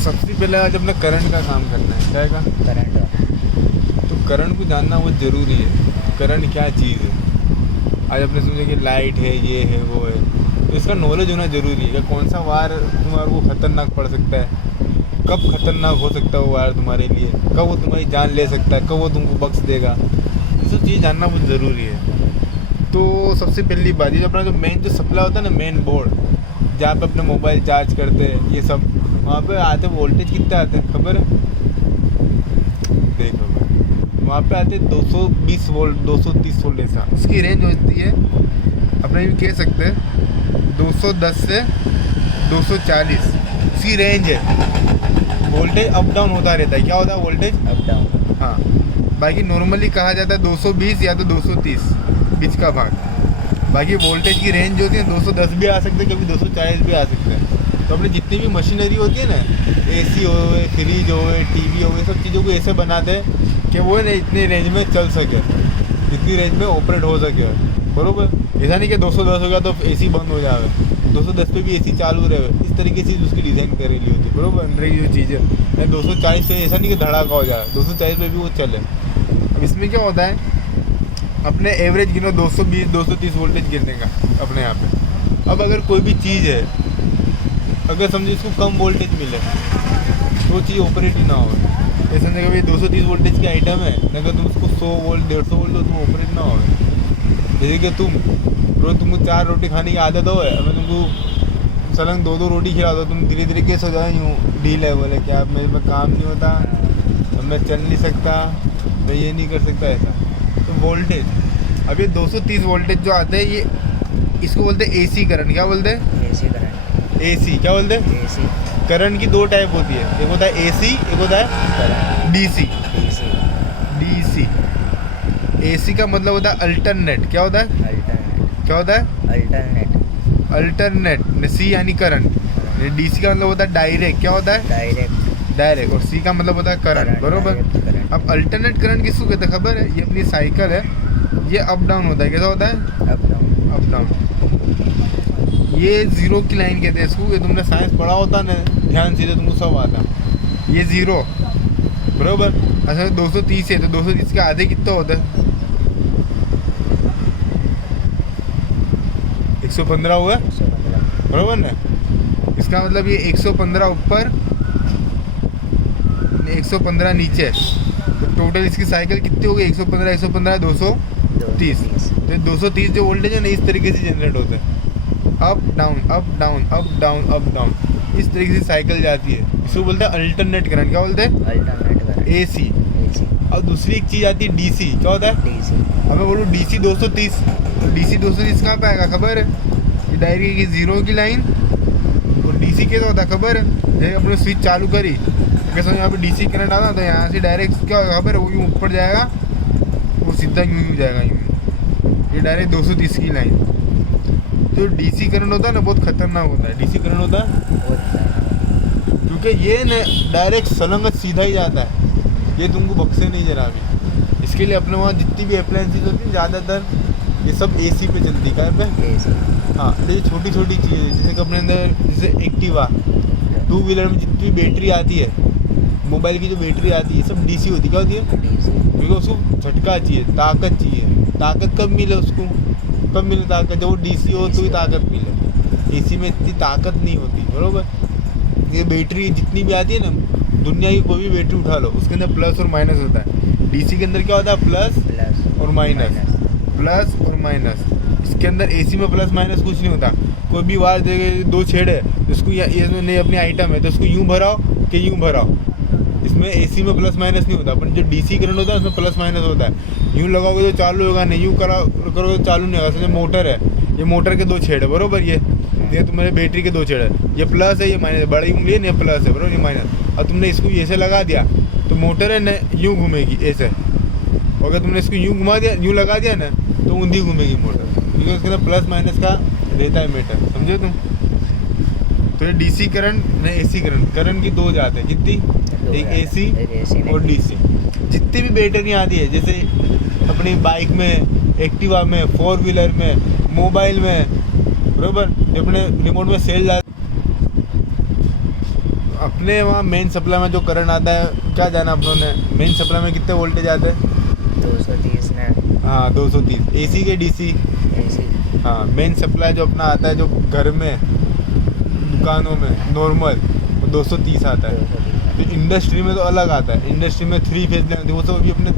सबसे पहले आज अपने करंट का काम करना है। क्या का करंट। तो करंट को जानना बहुत ज़रूरी है। करंट क्या चीज़ है। आज अपने सोचे कि लाइट है, ये है, वो है, तो इसका नॉलेज होना ज़रूरी है कि कौन सा वायर तुम्हारे को ख़तरनाक पड़ सकता है, कब ख़तरनाक हो सकता है वो वायर तुम्हारे लिए, कब वो तुम्हारी जान ले सकता है, कब वो तुमको बख्श देगा। ये सब चीज़ जानना बहुत ज़रूरी है। तो सबसे पहली बात ये, अपना जो मेन जो सप्लाई होता है ना, मेन बोर्ड जहाँ पे अपने मोबाइल चार्ज करते हैं, ये सब वहाँ पे आते वोल्टेज कितने आते हैं खबर है? देखो वहाँ पे आते 220 वोल्ट, 230 वोल्ट ऐसा। उसकी रेंज होती है, अपने भी कह सकते हैं 210 से 240 उसकी रेंज है। वोल्टेज अप डाउन होता रहता है। क्या होता है? Voltage up down. हाँ, बाकी नॉर्मली कहा जाता है 220 या तो 230 बीच का भाग। बाकी वोल्टेज की रेंज होती है 210 भी आ सकते हैं, कभी 240 भी आ सकते हैं। तो अपनी जितनी भी मशीनरी होती है ना, एसी हो, फ्रिज हो, टीवी हो, ये सब चीज़ों को ऐसे बनाते हैं कि वो है ना इतनी रेंज में चल सके, इतनी रेंज में ऑपरेट हो सके। बरोबर, ऐसा नहीं कि 210 हो गया तो एसी बंद हो जाए, 210 पे भी एसी चालू रहे। इस तरीके से उसकी डिज़ाइन करेली होती है। बरोबर, अंदर की जो चीज़ है 240 पे ऐसा नहीं कि धड़ाका हो जाए, 240 पे भी वो चले। अब इसमें क्या होता है, अपने एवरेज गिनो 220 230 वोल्टेज गिरने का अपने यहाँ पे। अब अगर कोई भी चीज़ है, अगर समझो इसको कम वोल्टेज मिले तो वो चीज़ ऑपरेट ही ना हो। ऐसा नहीं कि भाई 230 वोल्टेज की आइटम है, अगर तुम उसको 100 वोल्ट 150 वोल्ट दो तो ऑपरेट ना हो। जैसे कि तुमको 4 रोटी खाने की आदत हो है, अगर तुमको सलंग 2 रोटी खिला दो, तुम धीरे धीरे कैसे हो जाए यूँ ढील है, बोले क्या मेरे में काम नहीं होता, अब मैं चल नहीं सकता, मैं ये नहीं कर सकता, ऐसा। तो वोल्टेज, अब ये 230 वोल्टेज जो आते हैं, ये इसको बोलते हैं एसी करंट। क्या बोलते हैं? AC current. एसी। क्या बोलते हैं? एसी करंट की 2 टाइप होती है, एक होता है एसी, एक होता है डीसी। डीसी एसी का मतलब होता है अल्टरनेट। क्या होता है? अल्टरनेट। क्या होता है? अल्टरनेट। अल्टरनेट, सी यानी करंट। डीसी का मतलब होता है डायरेक्ट। क्या होता है? डायरेक्ट। और सी का मतलब होता है करंट। बरोबर। अब अल्टरनेट करंट किसको कहते हैं खबर है? ये अपनी साइकिल है, ये अप डाउन होता है। कैसा होता है? Up down. ये जीरो की लाइन कहते हैं इसको। ये तुमने साइंस पढ़ा होता ना ध्यान से, तो तुमको सब आता। ये जीरो, बरोबर। अच्छा 230 है तो 230 के आधे कितना होता है? 115 हुआ, बरोबर ना। इसका मतलब ये 115 ऊपर, 115 नीचे, तो टोटल इसकी साइकिल कितनी हो गई? 115 115 230। तो 230 जो वोल्टेज है ना, इस तरीके से जनरेट होता है, up down up down up down up down, इस तरीके से साइकिल जाती है। इसको बोलते हैं अल्टरनेट करंट। क्या बोलते हैं? Alternate current. एसी। और दूसरी एक चीज़ आती है डीसी। क्या होता है? डीसी। अब मैं बोलूँ डीसी 230, तो डीसी 230 कहाँ पे आएगा खबर है? ये डायरेक्ट की जीरो की लाइन। और डीसी कैसा होता है खबर है? जैसे अपने स्विच चालू करी, कैसे यहाँ पे डीसी करंट आता, तो यहाँ से डायरेक्ट क्या होगा खबर है? वो यूँ ऊपर जाएगा, वो सीधा यूँ जाएगा, यूँ। ये डायरेक्ट 230 की लाइन। जो डीसी करंट होता है ना, बहुत खतरनाक होता है। डीसी करंट होता है क्योंकि ये न डायरेक्ट सलंगत सीधा ही जाता है, ये तुमको बक्से नहीं जरा भी। इसके लिए अपने वहाँ जितनी भी अप्लायंसेज होती हैं ज़्यादातर ये सब एसी पे चलती है। पे एसी। हाँ, तो ये छोटी छोटी चीज़ें जैसे कि अपने अंदर, जैसे एक्टिवा 2 व्हीलर में जितनी भी बैटरी आती है, मोबाइल की जो बैटरी आती है, सब डीसी होती है। क्या होती है? डीसी। क्योंकि उसको झटका चाहिए, ताकत चाहिए। ताकत कब मिले उसको? कब मिले ताकत? जब वो डीसी हो तो ही ताकत मिले। एसी में इतनी ताकत नहीं होती। बरोबर। ये बैटरी जितनी भी आती है ना, दुनिया की कोई भी बैटरी उठा लो, उसके अंदर प्लस और माइनस होता है। डीसी के अंदर क्या होता है? प्लस और माइनस, प्लस और माइनस। इसके अंदर एसी में प्लस माइनस कुछ नहीं होता। कोई भी वायर देखे 2 छेड़ है, तो इसको ये अपनी आइटम है तो इसको यूँ भराओ कि यूँ भराओ। इसमें एसी में प्लस माइनस नहीं होता, पर जो डीसी करंट होता है उसमें प्लस माइनस होता है। यूँ लगाओगे तो चालू होगा, नहीं यूँ करोगे तो चालू नहीं होगा। जैसे मोटर है, ये मोटर के 2 छेड़ है, बरोबर। ये तुम्हारे बैटरी के 2 छेड़ है, ये प्लस है, ये माइनस है। बड़ी उंगली है ना, प्लस है, बरोबर, ये माइनस। और तुमने इसको ऐसे लगा दिया तो मोटर है ना यूँ घूमेगी ऐसे, और अगर तुमने इसको यूँ घुमा दिया, यूँ लगा दिया ना, तो ऊंधी घूमेगी मोटर, क्योंकि उसके अंदर प्लस माइनस का रहता है मैटर। समझे तुम? तो ये डीसी करंट न एसी करंट, करंट की 2 जाते हैं। कितनी? एक एसी और डीसी। जितनी भी बैटरी आती है, जैसे अपनी बाइक में, एक्टिवा में, 4 व्हीलर में, मोबाइल में, बरोबर, जो अपने रिमोट में सेल अपने वहाँ मेन सप्लाई में जो करंट आता है क्या जाना अपनों ने, मेन सप्लाई में कितने वोल्टेज आते हैं? 230 ना। हाँ 230। एसी के डीसी? एसी। हाँ मेन सप्लाई जो अपना आता है जो घर में दुकानों में नॉर्मल वो 230 आता है। तो इंडस्ट्री में तो अलग आता है, इंडस्ट्री में 3 फेज लेना वो तो अभी अपने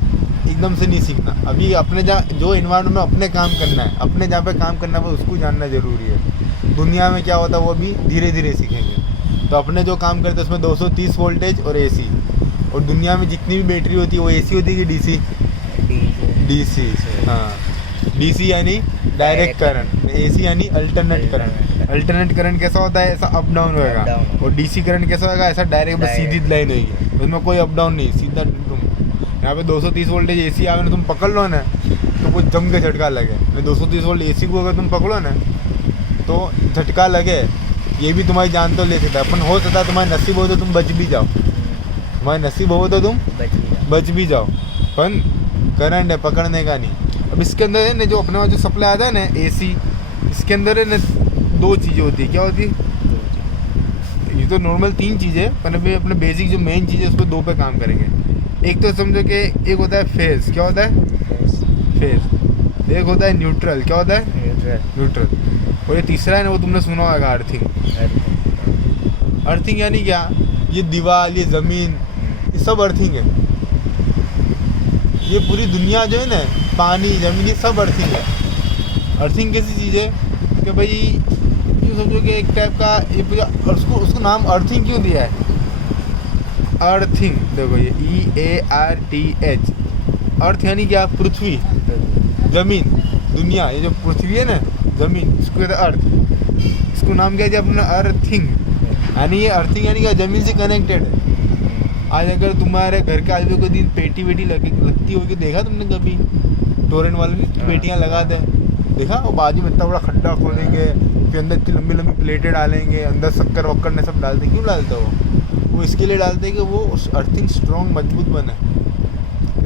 एकदम से नहीं सीखना। अभी अपने जहाँ जो इन्वायरमेंट में अपने काम करना है, अपने जहाँ पे काम करना है वो उसको जानना ज़रूरी है। दुनिया में क्या होता है वो भी धीरे धीरे सीखेंगे। तो अपने जो काम करते हैं उसमें 230 वोल्टेज और एसी। और दुनिया में जितनी भी बैटरी होती है वो एसी होती है कि डीसी? डीसी। हाँ डीसी यानी डायरेक्ट करंट, एसी यानी अल्टरनेट करंट। अल्टरनेट करंट कैसा होता है? ऐसा अप डाउन होएगा। और डीसी करंट कैसा होगा? ऐसा डायरेक्ट बस सीधी लाइन होगी, उसमें कोई अप डाउन नहीं, सीधा तुम यहाँ पे 230 वोल्टेज एसी आगे ना तुम पकड़ लो ना तो वो जम के झटका लगे। 230 वोल्ट एसी को अगर तुम पकड़ो ना तो झटका लगे, ये भी तुम्हारी जान तो ले सकता है। अपन हो सकता है तुम्हारे नसीब हो तो तुम बच भी जाओ, तुम्हारे नसीब हो तो तुम बच भी जाओ, पर करंट है पकड़ने का नहीं। अब इसके अंदर है ना जो अपने जो सप्लाई आता है ना एसी, इसके अंदर है ना 2 चीज़ें होती है। क्या होती है? ये तो नॉर्मल 3 चीज़ें, पर अभी अपने बेसिक जो मेन चीज़ है उस पर 2 पे काम करेंगे। एक तो समझो कि एक होता है फेज। क्या होता है? फेज। एक होता है न्यूट्रल। क्या होता है? न्यूट्रल। और ये तीसरा है ना वो तुमने सुना होगा अर्थिंग। अर्थिंग यानी क्या? ये दीवार, ये ज़मीन, ये सब अर्थिंग है। ये पूरी दुनिया जो है ना, पानी ज़मीन, ये सब अर्थिंग है। अर्थिंग कैसी चीज़ है कि भाई यूँ समझो कि एक टाइप का ये पूरा, और उसको नाम अर्थिंग क्यों दिया है? अर्थिंग देखो ये EARTH। अर्थ यानी क्या? पृथ्वी, ज़मीन, दुनिया। ये जो पृथ्वी है ना ज़मीन, इसको कहते हैं अर्थ। इसको नाम क्या दिया अपने? अर्थिंग। यानी ये अर्थिंग यानी क्या? ज़मीन से कनेक्टेड है। आज अगर तुम्हारे घर के आजू कोई दिन पेटी वेटी लगती होगी, देखा तुमने कभी? टोरेंट वाले नहीं पेटियाँ लगाते हैं, देखा? वो बाजू में इतना बड़ा खड्डा खोलेंगे, फिर अंदर इतनी लंबी लंबी प्लेटें डालेंगे, अंदर शक्कर वक्कर ने सब डालते। क्यों डालते वो इसके लिए डालते हैं कि वो अर्थिंग स्ट्रॉन्ग मजबूत बने।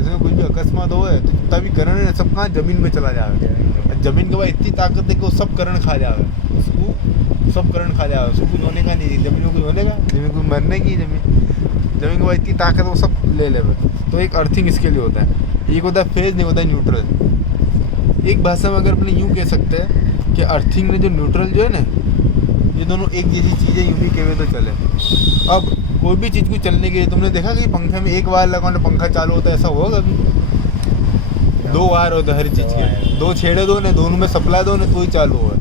इसमें कुछ भी अकस्मात हो तो जितना भी करंट है सब कहाँ? ज़मीन में चला जाएगा। ज़मीन के बाद इतनी ताकत है कि वो सब करंट खा जाएगा, उसको सब करंट खा जाएगा। उसको कुछ होने का नहीं, ज़मीन में कुछ होने का, ज़मीन को मरने की, ज़मीन के बाद इतनी ताकत वो सब ले ले। तो एक अर्थिंग इसके लिए होता है। एक होता है फेज, नहीं होता है न्यूट्रल। एक भाषा में अगर अपने यूँ कह सकते हैं कि अर्थिंग में जो न्यूट्रल जो है ना, ये दोनों एक जैसी चीज़ें यूँ ही कहे तो चले। अब कोई भी चीज़ को चलने के लिए तुमने देखा कि पंखे में एक वायर लगाओ तो पंखा चालू होता है, ऐसा हुआ कभी? 2 वायर होते हैं हर चीज़ के, 2 छेड़े दो ने, दोनों में सप्लाई दो ने तो ही चालू हुआ।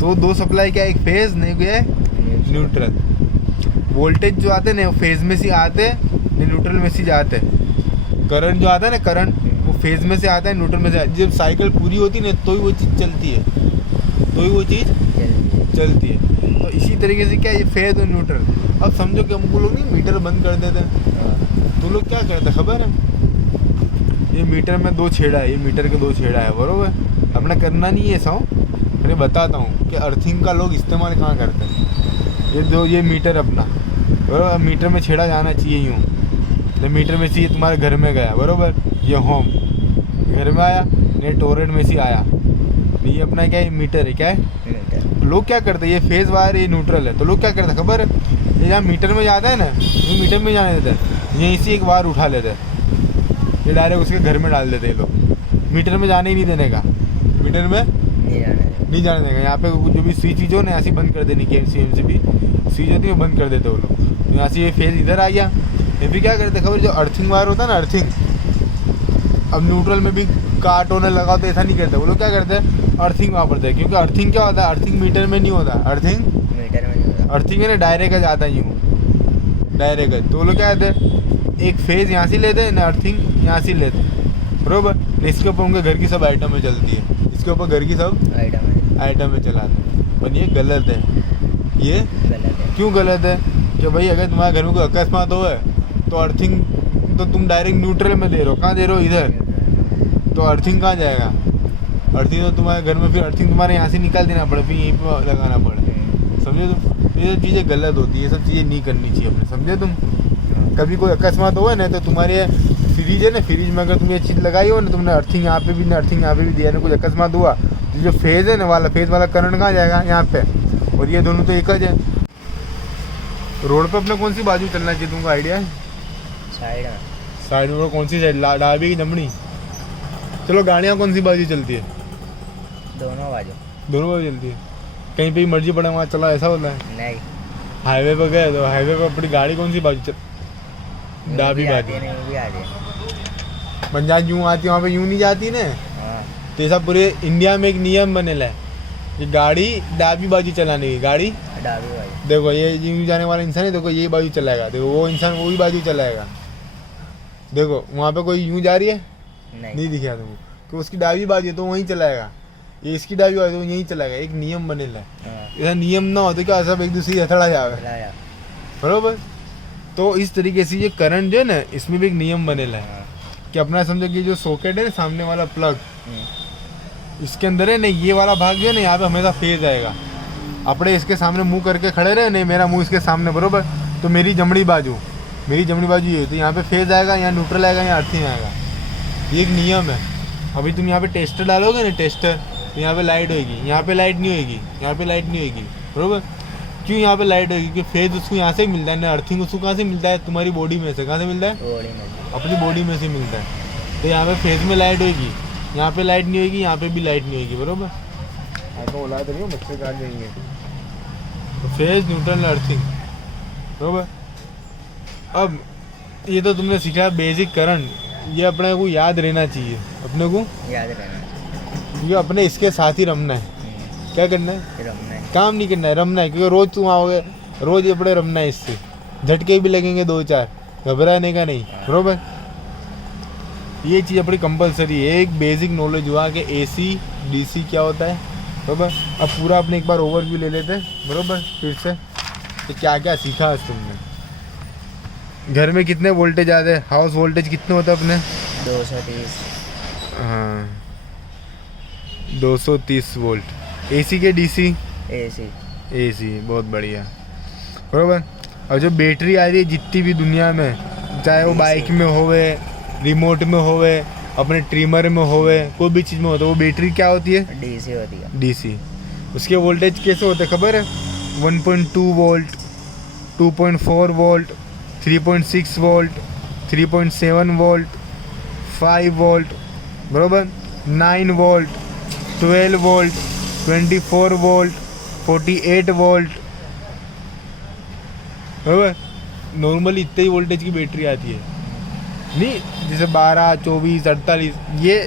तो 2 सप्लाई क्या? एक फेज, नहीं क्या है? न्यूट्रल। वोल्टेज जो आते हैं ना वो फेज में से आते हैं, न्यूट्रल में से जाते हैं। करंट जो आता है ना, करंट वो फेज में से आता है, न्यूट्रल में से। जब साइकिल पूरी होती है ना तो ही वो चीज़ चलती है, तो ही वो चीज़ चलती है। तो इसी तरीके से क्या ये फेज और न्यूट्रल। अब समझो कि हमको लोग नहीं मीटर बंद कर देते हैं, तो लोग क्या करते हैं खबर है? ये मीटर में 2 छेड़ा है, ये मीटर के 2 छेड़ा है, बरोबर? अपना करना नहीं है ऐसा, मैं बताता हूँ कि अर्थिंग का लोग इस्तेमाल कहाँ करते हैं। ये मीटर अपना, बरोबर? मीटर में छेड़ा जाना चाहिए यूँ, तो मीटर में से ये तुम्हारे घर में गया, बरोबर? ये होम घर में आया, ये टोरेंट में से आया, ये अपना क्या है? मीटर है। क्या है? लोग क्या करते हैं? ये फेज वायर, ये न्यूट्रल है, तो लोग क्या करते हैं खबर है? ये जहाँ मीटर में जाता है ना, ये मीटर में जाने देते हैं, यहीं से एक वायर उठा लेते हैं, ये डायरेक्ट उसके घर में डाल देते हैं लोग। मीटर में जाने ही नहीं देने का, मीटर में नहीं जाने देगा। यहाँ पे जो भी स्विच जो ना ऐसे बंद कर देनी, KMC से भी स्विच होती है वो बंद कर देते वो लोग। यहाँ से ये फेज इधर आ गया, ये भी क्या करते खबर? जो अर्थिंग वायर होता है ना, अर्थिंग, अब न्यूट्रल में भी काट होने लगा तो ऐसा नहीं करते वो लोग। क्या करते हैं? अर्थिंग वापरते हैं, क्योंकि अर्थिंग क्या होता है? अर्थिंग मीटर में नहीं होता, अर्थिंग मीटर में नहीं होता। अर्थिंग है ना डायरेक्ट जाता है यूँ, डायरेक्ट। तो वो लोग क्या कहते हैं? एक फेज यहाँ से लेते हैं ना, अर्थिंग यहाँ से लेते हैं, बरोबर? इसके ऊपर उनके घर की सब आइटमें चलती है, इसके ऊपर घर की सब आइटमें चलाते हैं। पर ये गलत है, ये गलत है। क्यों गलत है? कि भाई अगर तुम्हारे घर में कोई अकस्मात हो तो अर्थिंग तो तुम डायरेक्ट न्यूट्रल में दे रहे हो, कहाँ दे रहे हो? इधर। तो अर्थिंग कहाँ जाएगा? अर्थिंग तो तुम्हारे घर में फिर अर्थिंग तुम्हारे यहाँ से निकाल देना पड़े, फिर यहीं पर लगाना पड़े, समझे तुम? ये सब चीज़ें गलत होती है, ये सब चीज़ें नहीं करनी चाहिए अपने, समझे तुम? कभी कोई अकस्मात हुआ ना तो तुम्हारे फ्रिज है ना, फ्रिज में अगर तुम ये चीज़ लगाई हो ना, तुमने अर्थिंग यहाँ पे भी ना, अर्थिंग यहाँ पे भी दिया ना, कुछ अकस्मात हुआ तो जो फेज है ना वाला, फेज वाला करंट कहाँ जाएगा? यहाँ पे। और ये दोनों तो एक ही है। रोड पे अपने कौन सी बाजू चलना चाहिए, तुमको आइडिया है? साइड में। साइड में कौन सी साइड, डाबी की जमनी? चलो गाड़ियाँ कौन सी बाजू चलती है? दोनों बाजू। दोनों बाजू चलती है। कहीं पे भी मर्जी पड़े वहाँ चला, ऐसा होता है? नहीं, हाईवे पे गए तो हाईवे पे अपनी गाड़ी कौन सी बाजू चल, डाबी बाजू। नहीं भी आती है। पंजाब यूँ आती है, वहाँ पे यूँ नहीं जाती ना। हाँ, तो ऐसा पूरे इंडिया में एक नियम बनेला है कि गाड़ी डाबी बाजू चलाने की, गाड़ी डाबी बाजू। देखो ये यूँ जाने वाला इंसान है, देखो ये बाजू चलाएगा, देखो वो इंसान वही बाजू चलाएगा। देखो वहाँ पे कोई यूँ जा रही है, नहीं दिखा तुमको, कि उसकी डाबी बाजू है तो वहीं चलाएगा, ये इसकी डाबी बाजू है तो यहीं चलाएगा। एक नियम बनेला है। हाँ, ऐसा नियम ना हो तो क्या सब एक दूसरे की हथड़ा जावे, लाया। बरोबर? तो इस तरीके से ये करंट जो है ना, इसमें भी एक नियम बनेला है हाँ, कि अपना समझो कि जो सॉकेट है ना, सामने वाला प्लग, हम्म, इसके अंदर है ना, ये वाला भाग जो है ना, यहाँ पे हमेशा फेज आएगा। अपने इसके सामने मुंह करके खड़े रहे नहीं, मेरा मुंह इसके सामने, बरोबर? तो मेरी जमड़ी बाजू ये, तो यहाँ पे फेज आएगा, यहाँ न्यूट्रल आएगा, यहाँ अर्थिंग आएगा। ये एक नियम है। अभी तुम यहाँ पे टेस्टर डालोगे ना, टेस्टर, तो यहाँ पे लाइट होगी, यहाँ पे लाइट नहीं होगी, यहाँ पे लाइट नहीं होगी, बरोबर? क्यों यहाँ पे लाइट होगी? क्योंकि फेज उसको यहाँ से मिलता है ना, अर्थिंग उसको कहाँ से मिलता है? तुम्हारी बॉडी में से। कहाँ से मिलता है? बॉडी में। अपनी बॉडी में से मिलता है। तो यहाँ पे फेज में लाइट होगी, यहाँ पे लाइट नहीं होगी, यहाँ पे भी लाइट नहीं होगी, बरोबर? ऐसा बोला तो नहीं, बच्चे काट जाएंगे। तो फेज, न्यूट्रल, अर्थिंग, बरोबर? अब ये तो तुमने सीखा बेसिक करंट, ये अपने को याद रहना चाहिए, अपने को याद रहना। ये अपने इसके साथ ही रमना है। क्या करना है? फिर हमने काम नहीं करना है, रमना है। क्योंकि रोज तुम आओगे, रोज अपने रमना है इससे, झटके भी लगेंगे 2-4, घबराने का नहीं, बरोबर? ये चीज़ अपनी कंपलसरी है। एक बेसिक नॉलेज हुआ कि एसी डीसी क्या होता है, बरोबर? अब पूरा अपने एक बार ओवरव्यू ले लेते हैं, बरोबर? फिर से कि क्या क्या सीखा आज तुमने। घर में कितने वोल्टेज आते हैं? हाउस वोल्टेज कितने होते हैं अपने? 230। हाँ, 230 वोल्ट। एसी के डीसी? एसी। एसी, बहुत बढ़िया, बरोबर? और जो बैटरी आ रही है जितनी भी दुनिया में, चाहे वो बाइक में होवे, रिमोट में होवे, अपने ट्रिमर में होवे, कोई भी चीज़ में हो, तो वो बैटरी क्या होती है? डीसी होती है। डीसी। उसके वोल्टेज कैसे होते हैं खबर है? 1.2 volt, 2.4 volt, 3.6 volt, 3.7 volt, 5 volt, बरोबर? 9 वोल्ट, 12 वोल्ट, 24 वोल्ट, 48 वोल्ट, बरोबर? नॉर्मली इतने ही वोल्टेज की बैटरी आती है, नहीं जैसे 12, 24, 48।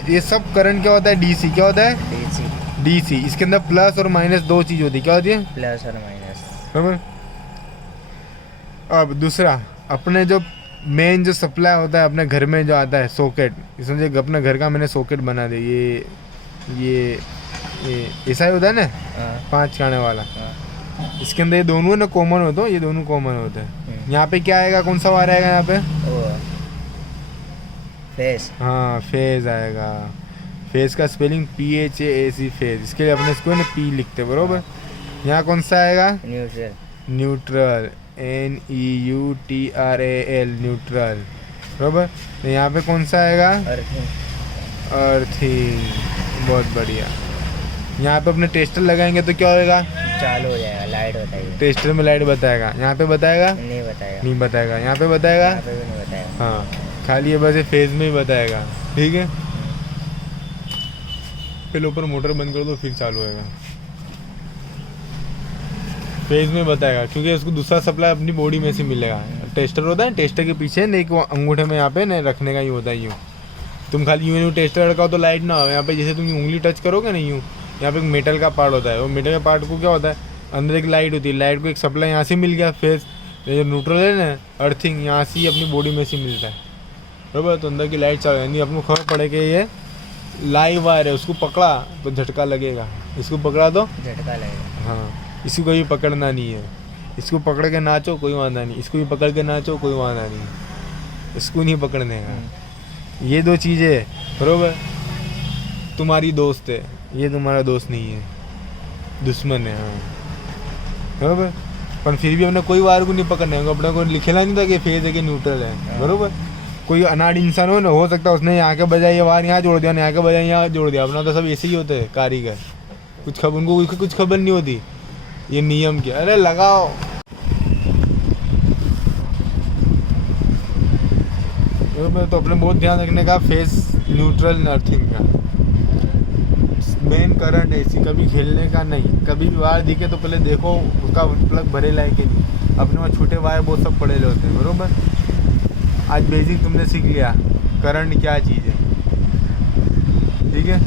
ये सब करंट क्या होता है? डीसी। क्या होता है? डीसी। डीसी। इसके अंदर प्लस और माइनस दो चीज़ होती है। क्या होती है? प्लस और माइनस, बराबर? अब दूसरा, अपने जो मेन जो सप्लाई होता है अपने घर में जो आता है सॉकेट, समझे अपने घर का मैंने सॉकेट बना दे, ये ऐसा ही होता है ना, हाँ, 5 खाने वाला। हाँ, इसके अंदर ये दोनों ना कॉमन होते हैं, ये दोनों कॉमन होते हैं। यहाँ पे क्या आएगा? कौन सा वायर आएगा यहाँ पे? वो फेस। हाँ, फेज आएगा। फेज का स्पेलिंग PHAC, फेज। इसके लिए अपने इसको ना P लिखते हैं, बरोबर? यहाँ कौन सा आएगा? न्यूट्रल। न्यूट्रल, NEUTRAL, न्यूट्रल, बरोबर? तो यहाँ पे कौन सा आएगा? अर्थिंग। अर्थिंग, बहुत बढ़िया। यहाँ पे अपने टेस्टर लगाएंगे तो क्या होएगा? चालू हो जाएगा, लाइट बताइए। टेस्टर में लाइट बताएगा। यहाँ पे बताएगा? नहीं बताएगा। नहीं बताएगा। यहाँ पे बताएगा? यहाँ पे भी नहीं बताएगा। हाँ, खाली ये बस फेज में ही बताएगा, ठीक है? पहले ऊपर मोटर बंद कर दो, फिर चालू होएगा। फेज में बताएगा क्योंकि उसको दूसरा सप्लाई अपनी बॉडी में से मिलेगा। टेस्टर होता है, टेस्टर के पीछे नहीं, एक वो अंगूठे में यहाँ पे नहीं रखने का ही होता है। यूँ तुम खाली यूँ टेस्टर लड़काओ तो लाइट ना हो। यहाँ पे जैसे तुम उंगली टच करोगे ना, यूँ यहाँ पे एक मेटल का पार्ट होता है। वो मेटल के पार्ट को क्या होता है? अंदर एक लाइट होती है। लाइट को एक सप्लाई यहाँ से मिल गया, फेज जो न्यूट्रल है ना, अर्थिंग, यहाँ से ही अपनी बॉडी में से मिलता है, बराबर? तो अंदर की लाइट चालू है। अपने खबर पड़े कि ये लाइव वायर है, उसको पकड़ा तो झटका लगेगा, इसको पकड़ा तो झटका लगेगा। हाँ, इसको कभी पकड़ना नहीं है। इसको पकड़ के नाचो कोई वादा नहीं, इसको भी पकड़ के नाचो कोई वादा नहीं, इसको नहीं पकड़ने का। ये दो चीज़ें, बरोबर? तुम्हारी दोस्त है, ये तुम्हारा दोस्त नहीं है, दुश्मन है। हाँ, बरोबर? पर फिर भी हमने कोई वायर को नहीं पकड़ने होगा। अपने को लिखेला नहीं था कि फेज है कि न्यूट्रल है, बरोबर? कोई अनाड़ इंसान हो ना, हो सकता है उसने यहाँ के बजाय ये वायर यहाँ जोड़ दिया, यहाँ के बजाय यहाँ जोड़ दिया। अपना तो सब ऐसे ही होते हैं कारीगर, उनको कुछ खबर नहीं होती ये नियम क्या। अरे लगाओ, तो अपने बहुत ध्यान रखने का फेस न्यूट्रल अर्थिंग का, मेन करंट एसी कभी खेलने का नहीं। कभी भी वायर दिखे तो पहले देखो उसका प्लग भरेला है कि नहीं। अपने वहाँ छोटे वायर बहुत सब पड़े होते हैं, बरोबर। आज बेसिक तुमने सीख लिया करंट क्या चीज़ है, ठीक है।